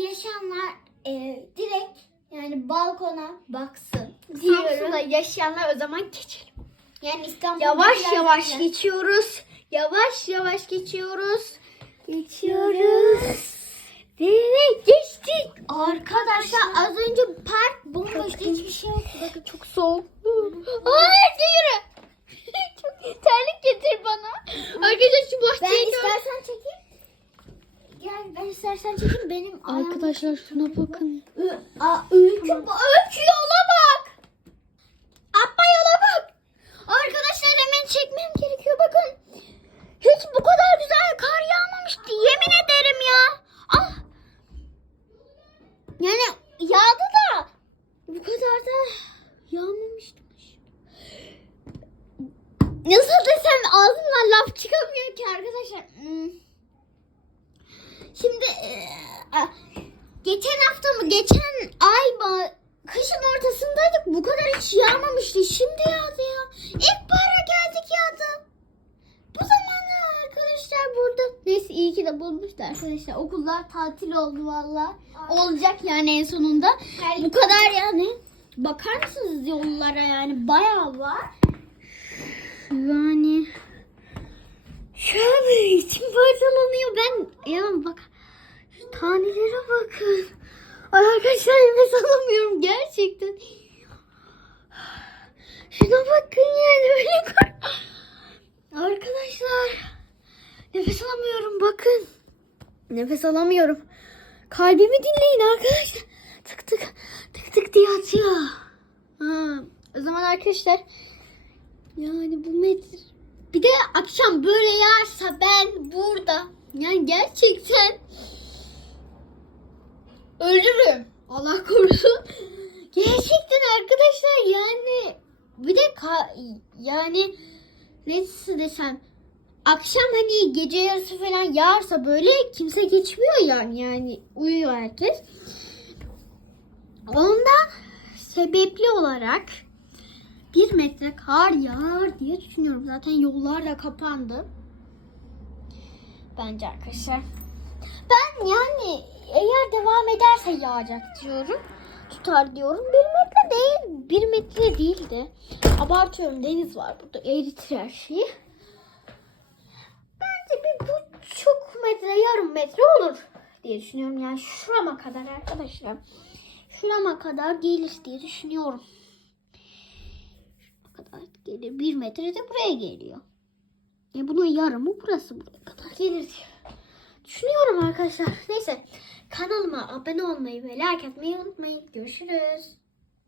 yaşayanlar e, direkt yani balkona baksın Samsun'da diyorum. yaşayanlar o zaman geçelim. Yani İstanbul'da Yavaş yavaş daha- geçiyoruz. Yavaş yavaş geçiyoruz. Geçiyoruz. Ve geçtik. Arkadaşlar az önce park bomboştu hiçbir şey yoktu. Bakın Çok soğuk. Hayır yürü. İstersen çekeyim benim Arkadaşlar şuna bakın. Aa, öykü, öykü yola bak. Abba yola bak. Arkadaşlar hemen çekmem gerekiyor bakın. Hiç bu kadar güzel kar yağmamıştı yemin ederim ya. Ah. Yani yağdı da bu kadar da yağmamıştı. Nasıl desem ağzımdan laf çıkamıyor ki arkadaşlar. Hmm. Şimdi a- geçen hafta mı geçen ay mı kışın ortasındaydık bu kadar hiç yağmamıştı. Şimdi yağdı ya. İlkbahara geldik yağdı. Bu zamanlar arkadaşlar burada. Neyse iyi ki de bulmuştu arkadaşlar. Okullar tatil oldu valla. Olacak yani en sonunda. Bu kadar yani. Bakar mısınız yollara yani bayağı var. Yani şu an içim parçalanıyor. Ben ya bak şu tanelere bakın. Arkadaşlar nefes alamıyorum gerçekten. Şuna bakın yani böyle Arkadaşlar nefes alamıyorum bakın. Nefes alamıyorum. Kalbimi dinleyin arkadaşlar. Tık tık tık tık diye atıyor. Ha, o zaman arkadaşlar yani bu metre bir de akşam böyle yağarsa ben burada yani gerçekten ölürüm. Allah korusun. Gerçekten arkadaşlar yani bir de ka- yani nasıl desem akşam hani gece yarısı falan yağarsa böyle kimse geçmiyor yani yani uyuyor herkes. Ondan sebepli olarak bir metre kar yağar diye düşünüyorum. Zaten yollar da kapandı. Bence arkadaşlar. Ben ederse yağacak diyorum. Tutar diyorum. Bir metre değil. Bir metre değildi. Abartıyorum. Deniz var burada. Eritir her şeyi. Bence bir buçuk metre, yarım metre olur diye düşünüyorum. Yani şurama kadar arkadaşlar. Şurama kadar gelir diye düşünüyorum kadar gelir. Bir metre de buraya geliyor. E bunun yarımı burası buraya kadar gelir diye düşünüyorum arkadaşlar. Neyse kanalıma abone olmayı ve like atmayı unutmayın. Görüşürüz.